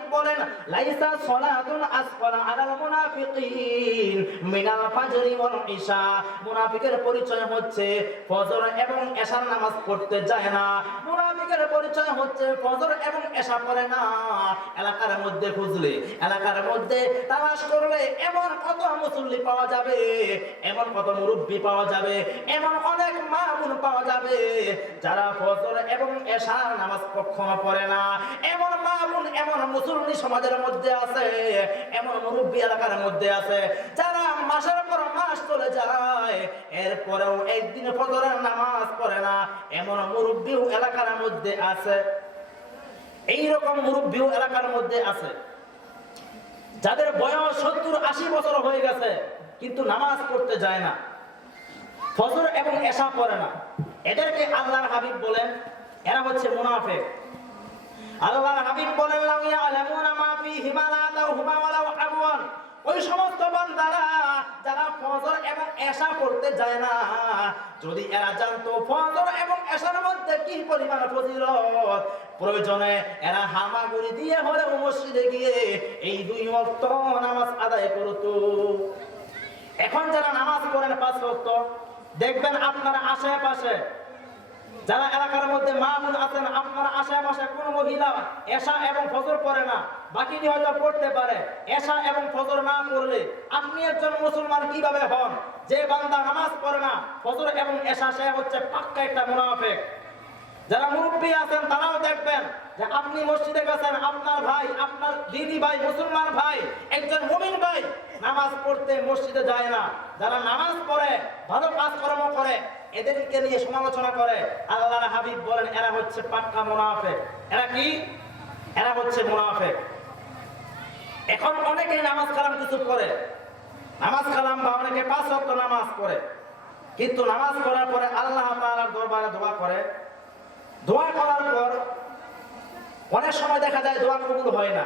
হাবিব বলেন লাইসা সালাতুন আসফালা আলাল মুনাফিকিন মিনাল ফাজরি ওয়াল ইশা। মুনাফিকের পরিচয় হচ্ছে ফজর এবং এশার নামাজ পড়তে যায় না। মুনাফিকের পরিচয় হচ্ছে ফজর এবং এশা পড়ে না। এলাকার মধ্যে খুঁজলে, এলাকার মধ্যে তালাশ করলে এমন কত মুসল্লি পাওয়া যাবে, এমন কত মুরব্বি পাওয়া যাবে, এমন অনেক মা বোন পাওয়া যাবে যারা ফজর এবং এশার নামাজ কখনো পড়ে না। এমন মা বোন, এমন মুসল্লি সমাজের মধ্যে আছে, এমন মুরব্বি এলাকার মধ্যে আছে যারা মাসের পর মাস চলে যায় এরপরেও একদিন ফজরের নামাজ পড়ে না। এমন মুরব্বিও এলাকার মধ্যে আছে। এইরকম মুরব্বিও এলাকার মধ্যে আছে যাদের বয়স 70-80 বছর হয়ে গেছে কিন্তু নামাজ পড়তে যায় না, ফজর এবং এশা পড়ে না। এদেরকে আল্লাহর হাবিব বলেন এরা হচ্ছে মুনাফিক। আল্লাহর হাবিব বলেন লাউ ইয়ালামুনা মা ফীহিমা লা তারহুমা ওয়ালাউ আবওয়ান। ওই সমস্ত বান্দারা যারা ফজর এবং এশা পড়তে যায় না, যদি এরা জানতো ফজর এবং এশার মধ্যে কি পরিমাণ ফজিলত, প্রয়োজনে এরা হামাগুড়ি দিয়ে হলেও মসজিদে গিয়ে এই 2 ওয়াক্ত নামাজ আদায় করতো। এখন যারা নামাজ পড়েন 5 ওয়াক্ত, দেখবেন আপনারা আশেপাশে যারা এলাকার মধ্যে মা বোন আছেন, আপনারা আশেপাশে কোন মহিলা এশা এবং ফজর পড়ে না, বাকি হয়তো পড়তে পারে। এশা এবং ফজর না পড়লে আপনি একজন মুসলমান কিভাবে হন? যে বান্দা নামাজ পড়ে না ফজর এবং এশা, সে হচ্ছে পাক্কা একটা মুনাফিক। যারা মুরব্বী আছেন তারাও দেখবেন যে আপনি মসজিদে গেছেন, আপনার ভাই, আপনার দিদি ভাই, মুসলমান ভাই, একজন মুমিন ভাই নামাজ পড়তে মসজিদে যায় না। যারা নামাজ পড়ে, ভালো কাজকর্ম করে, এদেরকে নিয়ে সমালোচনা করে, আল্লাহর হাবিব বলেন এরা হচ্ছে পাক্কা মুনাফিক। এরা কি? এরা হচ্ছে মুনাফিক। এখন অনেকে নামাজ কালাম কিছু করে, নামাজ কালাম বা অনেকে 5 ওয়াক্ত নামাজ পড়ে, কিন্তু নামাজ পড়ার পরে আল্লাহ তাআলার দরবারে দোয়া করে। দোয়া করার পর অনেক সময় দেখা যায় দোয়া কবুল হয় না।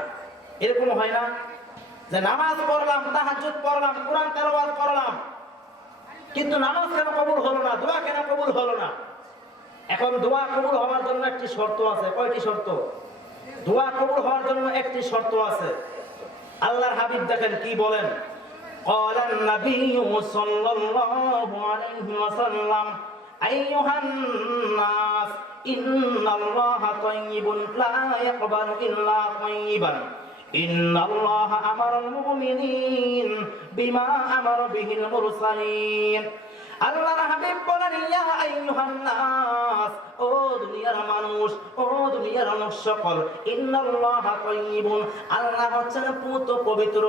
এরকম হয় না যে নামাজ পড়লাম, তাহাজ্জুদ পড়লাম, কোরআন তেলাওয়াত করলাম, কিন্তু নামাজ কেন কবুল হলো না, দোয়া কেন কবুল হলো না? এখন দোয়া কবুল হওয়ার জন্য একটি শর্ত আছে। কয়টি শর্ত? দোয়া কবুল হওয়ার জন্য একটি শর্ত আছে। আল্লাহর হাবিব দেখেন কি বলেন, قال النبي صلى الله عليه وسلم أيها الناس إن الله طيب لا يقبل إلا طيبا إن الله أمر المؤمنين بما أمر به المرسلين। আল্লাহর হাবিব বলেন ইয়া আইয়ুহান নাস, ও দুনিয়ার মানুষ, ও দুনিয়ার মানুষ সকল, ইন্নাল্লাহা তাইয়্যিবুন, আল্লাহ হচ্ছেন পুত পবিত্র,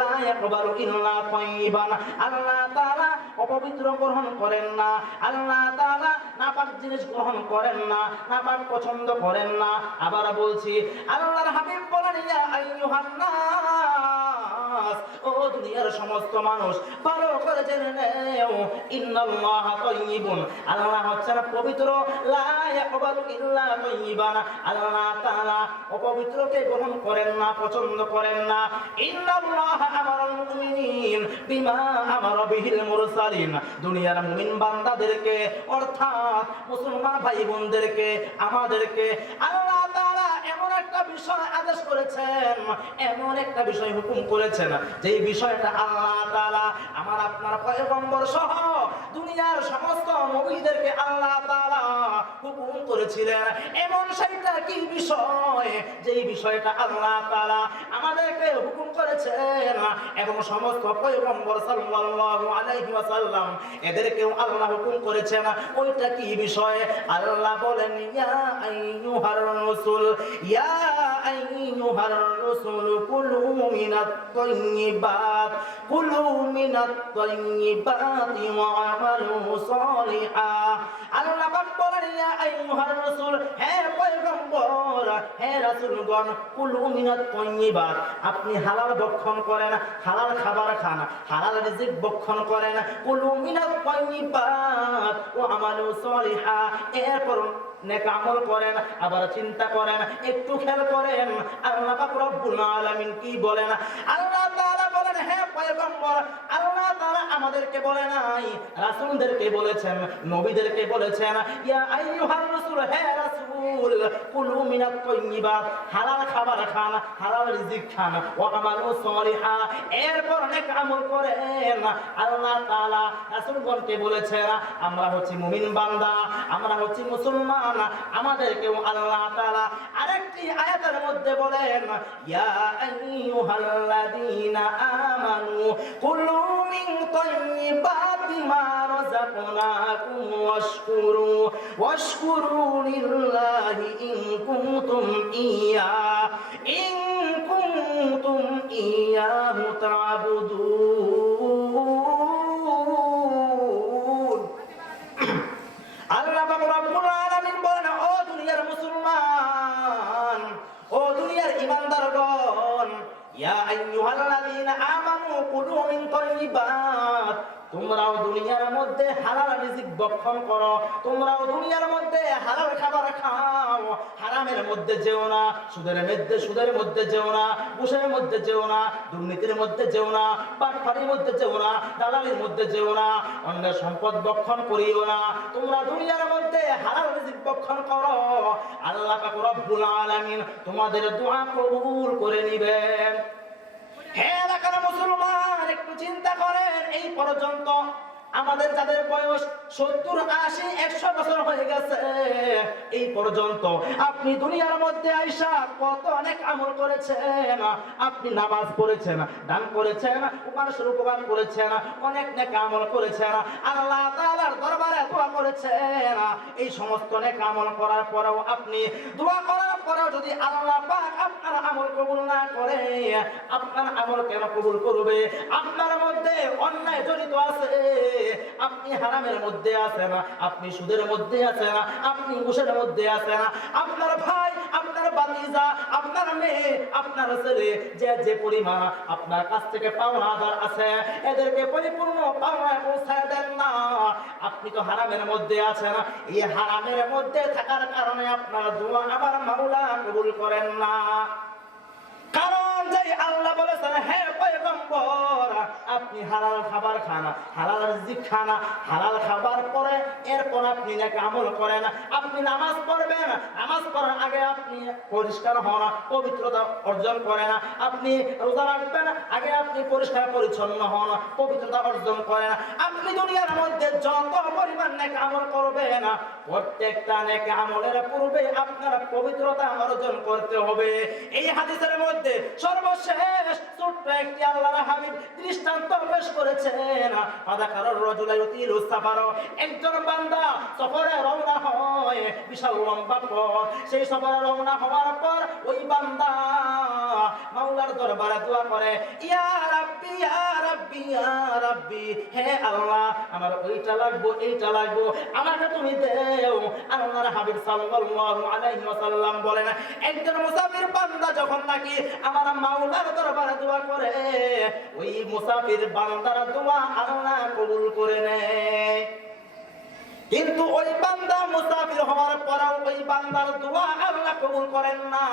লা ইয়াকবালু ইল্লা তাইয়্যিবান, আল্লাহ তাআলা অপবিত্র গ্রহণ করেন না, আল্লাহ তাআলা নাপাক জিনিস গ্রহণ করেন না, নাপাক পছন্দ করেন না। আবার বলছি, আল্লাহর হাবিব বলেন ইয়া আইয়ুহান নাস, ও দুনিয়ার সমস্ত মানুষ ভালো করে জেনে নাও, ইন্নাল্লাহা তাইয়্যিবুন, আল্লাহ হচ্ছেন পবিত্র, লা ইয়াকবালু ইল্লা তাইয়্যিবান, আল্লাহ তাআলা অপবিত্রকে গ্রহণ করেন না, পছন্দ করেন না। ইন্নাল্লাহা আমারাল মুমিনিন বিমা আমারা বিহিল মুরসালিন, দুনিয়ার মুমিন বান্দাদেরকে অর্থাৎ মুসলমান ভাই বোনদেরকে, আমাদেরকে আল্লাহ তাআলা এমন একটা বিষয় আদেশ করেছেন, এমন একটা বিষয় হুকুম করেছেন, যে বিষয়টা আল্লাহ তাআলা আমার আপনার পয়গম্বর সহ দুনিয়ার সমস্ত নবীদেরকে আল্লাহ তাআলা হুকুম করেছিলেন। এমন সেইটা কি বিষয়, যেই বিষয়টা আল্লাহ তাআলা আমাদেরকে হুকুম করেছেন এবং সমস্ত পয়গম্বর সাল্লাল্লাহু আলাইহি ওয়াসাল্লাম এদেরকেও আল্লাহ হুকুম করেছেন। ওইটা কি বিষয়? আল্লাহ বলেন ইয়া আইয়ুহার রাসূল, ইয়া আইয়ুহার রাসূল কুলু মিনাত তাইয়্যিবাত, কুলু মিনাত তাইয়্যিবাতি ওয়া আমালু সালিহা। আল্লাহ পাক বলেন ইয়া আইয়ুহার রাসূল, হে পয়গম্বর, হে রাসূলগণ, কুলু মিনাত তাইয়্যিবাত, আপনি হালাল ভক্ষণ করেন, হালাল খাবার খান, হালাল রিজিক ভক্ষণ করেন। কুলু মিনাত তাইয়্যিবাত ওয়া আমালু সালিহা, এরপর নেক আমল করেন। আবার চিন্তা করেন, একটু খেয়াল করেন আল্লাহ পাক রব্বুল আলামিন কি বলেন। আল্লাহ তাআলা বলেন হে পয়গম্বর, আল্লাহ তাআলা আমাদেরকে বলে নাই, রাসূলদেরকে বলেছেন, নবীদেরকে বলেছেন ইয়া আইয়ুহার রাসূল, হে রাসূল, রাসূল কুলু মিনাত তাইয়্যিবাত, হালাল খাবার খান, হালাল রিজিক খান, ওয়া আমালু সলিহা, এরপর নেক আমল করেন। আল্লাহ তাআলা রাসূলগণকে বলেছেন আমরা হচ্ছি মুমিন বান্দা, আমরা হচ্ছি মুসলমান, আমাদেরকেও আল্লাহ তাআলা আরেকটি আয়াতের মধ্যে বলেন ইয়া আইয়ুহাল্লাযীনা আমানু কুলু মিন তাইয়্যিবাতি মা রাযাকনাকুম ওয়াশকুরু লিল্লাহি ইন কুনতুম ইয়াহু তা'বুদুন। আল্লাহ পাক রব্বুল আলামিন বলেন ও দুনিয়ার মুসলমান, ও দুনিয়ার ঈমানদারগণ, ইয়া আইয়ুহাল্লাযীনা আমানু কুলু মিন তাইয়্যিবাত, তোমরাও দুনিয়ার মধ্যে হালাল রিজিক ভক্ষণ করো, তোমরাও দুনিয়ার মধ্যে হালাল খাবার খাও, হারামের মধ্যে যেও না, সুদের মধ্যে যেও না, ঘুষের মধ্যে যেও না, দুর্নীতির মধ্যে যেও না, বাটপাড়ির মধ্যে যেও না, দালালির মধ্যে যেও না, অন্যের সম্পদ ভক্ষণ করিও না, তোমরা দুনিয়ার মধ্যে হালাল রিজিক ভক্ষণ করো। আল্লাহ পাক রব্বুল আলামিন তোমাদের দোয়া কবুল করে নিবেন। হে এলাকার মুসলমান, একটু চিন্তা করেন, এই পর্যন্ত আমাদের যাদের বয়স 70, 80, 100 বছর হয়ে গেছে, এই পর্যন্ত আপনি দুনিয়ার মধ্যে আইসা কত অনেক আমল করেছেন। আপনি নামাজ পড়েছেন, দান করেছেন, মানুষের উপকার করেছেন, অনেক নেক আমল করেছেন, আল্লাহ তাআলার দরবারে দোয়া করেছেন। এই সমস্ত নেক আমল করার পরেও আপনি দোয়া করার পরেও যদি আল্লাহ পাক আপনার আমল কবুল না করে, আপনার আমল কেন কবুল করবে? আপনার মধ্যে অন্যায় জড়িত আছে, আপনি হারামের মধ্যে আছেন, আপনি সুদের মধ্যে আছেন, আপনি ঘুষের মধ্যে আছেন, আপনার ভাই, আপনার ভাতিজা, আপনার মেয়ে, আপনার ছেলে যে পরিমাণ আপনার কাছ থেকে পাওনাদার আছে, এদেরকে পরিপূর্ণ পাওনায় পৌঁছায় দেন না। আপনি তো হারামের মধ্যে আছেন, এই হারামের মধ্যে থাকার কারণে আপনার দোয়া আমার মাওলা কবুল করেন না। কারণ যে আল্লাহ বলেছেন হে পয়গম্বর, আপনি হালাল খাবার খান, হালাল রিজিক খান, হালাল খাবার পরে এরপর আপনি নেক আমল করেন, আপনি নামাজ পড়বেন, নামাজ পড়ার আগে আপনি পরিষ্কার হন, পবিত্রতা অর্জন করেন, আপনি রোজা রাখবেন, আগে আপনি পরিষ্কার পরিচ্ছন্ন হন, পবিত্রতা অর্জন করেন। আপনি দুনিয়ার মধ্যে যত পরিমাণ নেক আমল করবেন, প্রত্যেকটা নেক আমলের পূর্বে আপনার পবিত্রতা অর্জন করতে হবে। এই হাদিসের মধ্যে সর্বশেষ ছোট্ট একটি আল্লাহর হাবিব দৃষ্টান্ত পেশ করেছেন। ফাদাকারুর রাজুলা ইউতিলু সাফার, একজন বান্দা সফরে রওনা হয়, বিশাল লম্বা পথ, সেই সফরে রওনা হওয়ার পর ওই বান্দা মাওলার দরবারে দোয়া করে ইয়া রাব্বি ইয়া রাব্বি ইয়া রাব্বি, হে আল্লাহ আমার ওইটা লাগবো, এইটা লাগবো, আমাকে তুমি দেও। আল্লাহর হাবিব সাল্লাল্লাহু আলাইহি ওয়াসাল্লাম বলেন একজন মুসাফির বান্দা যখন নাকি আমার মাওলার দরবারে দোয়া করে, ওই মুসাফির বান্দার দোয়া আল্লাহ কবুল করে নেয়। কিন্তু ওই বান্দা মুসাফির হওয়ার পরেও ওই বান্দার দোয়া আল্লাহ কবুল করেন না।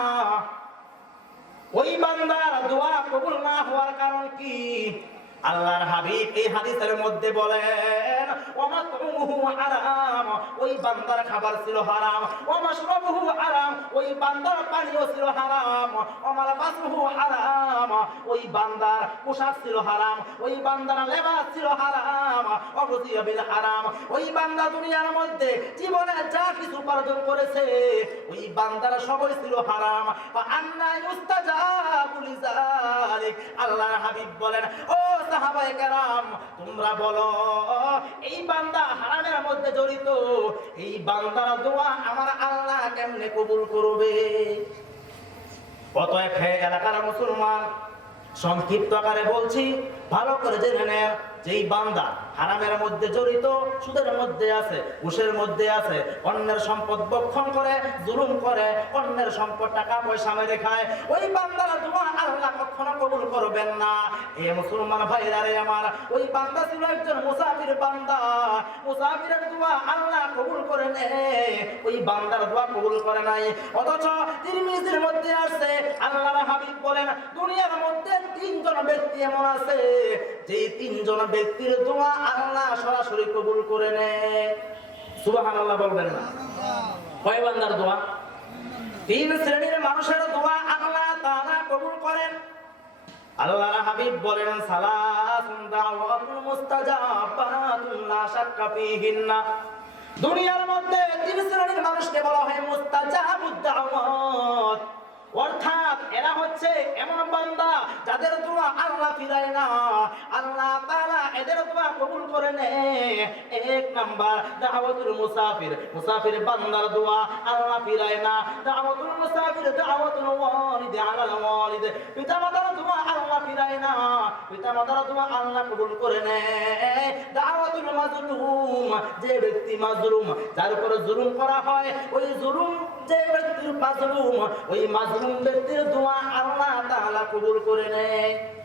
ওই বান্দার দোয়া কবুল না হওয়ার কারণ কি? আল্লাহর হাবিব এই হাদিসের মধ্যে বলেন ওয়ামাতুহু হারাম, ওই বান্দার খাবার ছিল হারাম, ওয়ামাশরাবুহু হারাম, ওই বান্দার পানিও ছিল হারাম, ওয়ামালবাসুহু হারাম, ওই বান্দার পোশাক ছিল হারাম, ওই বান্দার লেবাস ছিল হারাম, ওয়াগুযিয়া বিল হারাম, ওই বান্দা দুনিয়ার মধ্যে জীবনে যা কিছু উপার্জন করেছে ওই বান্দার সবই ছিল হারাম। আন্না ইউস্তাজাবু লিযালিক, আল্লাহর হাবিব বলেন ও সাহাবায়ে কেরাম তোমরা বলো এই বান্দা হারামের মধ্যে জড়িত, এই বান্দার দোয়া আমার আল্লাহ কেমনে কবুল করবে? অতএব হে এলাকার মুসলমান, সংক্ষিপ্ত আকারে বলছি, ভালো করে জেনে নেন যেই বান্দা হারামের মধ্যে জড়িত, সুদের মধ্যে আছে, ঘুষের মধ্যে আছে, অন্যের সম্পদ ভক্ষণ করে, জুলুম করে, অন্যের সম্পদ টাকা পয়সা মেরে খায়, ওই বান্দার দোয়া আল্লাহ কখনো কবুল করবেন না। এ মুসলমান ভাইরা রে আমার, ওই বান্দা ছিল একজন মুসাফির বান্দা, মুসাফিরের দোয়া আল্লাহ কবুল করে নেয়, ওই বান্দার দোয়া কবুল করে নাই। অথচ তিরমিজির মধ্যে আছে আল্লাহর হাবিব বলেন দুনিয়ার মধ্যে 3 জন ব্যক্তি এমন আছে যে 3 জন ব্যক্তির দোয়া আল্লাহ সরাসরি কবুল করে নেয়। সুবহানাল্লাহ বলবেন না? কয় বান্দার দোয়া? তিন শ্রেণীর মানুষের দোয়া আল্লাহ তাআলা কবুল করেন। আল্লাহর হাবিব বলেন সালাসুন দাওয়াতুল মুস্তাজাবাতুন লা শাক্কা ফীহিন্না। দুনিয়ার মধ্যে তিন শ্রেণীর মানুষকে বলা হয় মুস্তাজাবুদ দাওয়াত, অর্থাৎ এরা হচ্ছে এমন বান্দা যাদের দোয়া আল্লাহ ফিরায় না, আল্লাহ তাআলা এদের দোয়া কবুল করে নেয়। এক নাম্বার দাওয়াতুল মুসাফির, মুসাফির বান্দার দোয়া আল্লাহ ফিরায় না। দাওয়াতুল মুসাফির দাওয়াতুল ওয়ালিদ আলাল ওয়ালিদ, পিতামাতার দোয়া আল্লাহ ফিরায় না, পিতামাতার দোয়া আল্লাহ কবুল করে নেয়। দাওয়াতুল মাজলুম, যে ব্যক্তি মাজলুম, যার উপর জুলুম করা হয়, ওই জুলুম যে ব্যক্তির মাজলুম, ওই মাজলুম ব্যক্তির দোয়া আল্লাহ তাআলা কবুল করে নেয়।